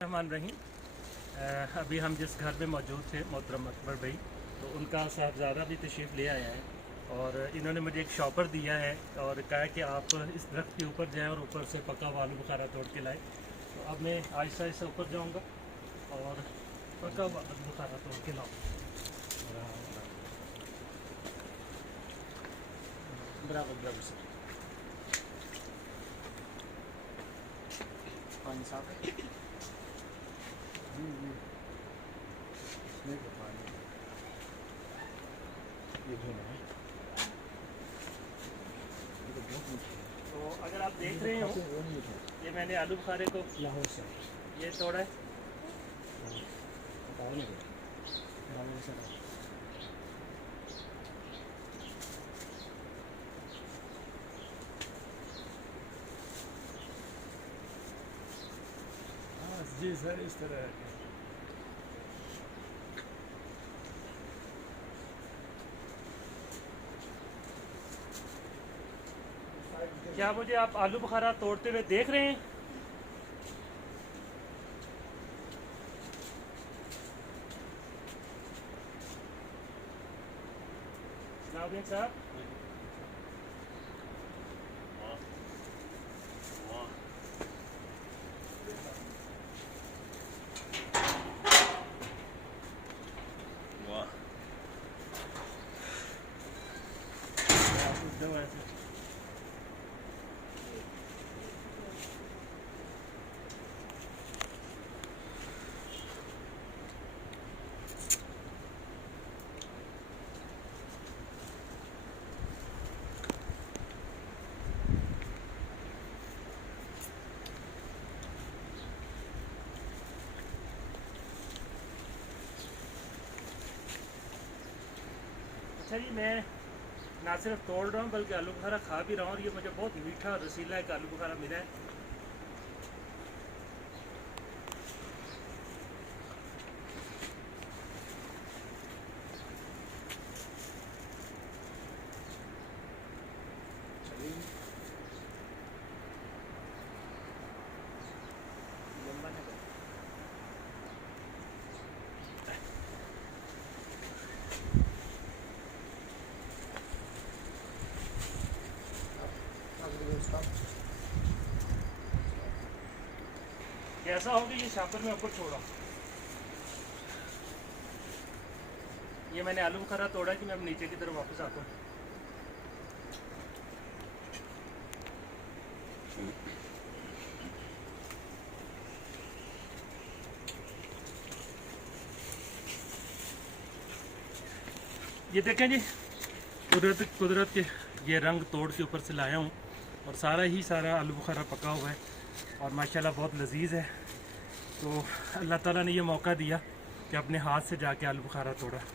रहमान रहीम। अभी हम जिस घर में मौजूद थे मोहतरम अकबर भाई, तो उनका साहबजादा भी तशरीफ़ ले आए हैं और इन्होंने मुझे एक शॉपर दिया है और कहा कि आप इस दरख्त के ऊपर जाएं और ऊपर से पका हुआ आलू बुखारा तोड़ के लाएं। तो अब मैं आहिस्ता आहिस्ता ऊपर जाऊंगा और पका हुआ आलू बुखारा तोड़ के लाऊँ। बराबर बराबर सर, पानी साफ है। इसमें पानी ये धोना है। तो अगर आप देख रहे हो, ये मैंने आलू बुखारे को लाहौर से ये तोड़ा है। जी सर, इस तरह है। क्या मुझे आप आलू बुखारा तोड़ते हुए देख रहे हैं? नाउद्दीन साहब, अच्छा जी, मैं ना सिर्फ तोड़ रहा हूँ बल्कि आलू बुखारा खा भी रहा हूँ और ये मुझे बहुत मीठा और रसीला एक आलू बुखारा मिला है। कैसा होगा ये शापर में ऊपर छोड़ा। ये मैंने आलू बुखारा तोड़ा कि मैं अब नीचे की तरफ वापस आता हूँ। ये देखें जी, कुदरत के ये रंग तोड़ के ऊपर से लाया हूँ और सारा आलू बुखारा पका हुआ है और माशाल्लाह बहुत लजीज है। तो अल्लाह ताला ने ये मौका दिया कि अपने हाथ से जाके आलू बुखारा तोड़ा।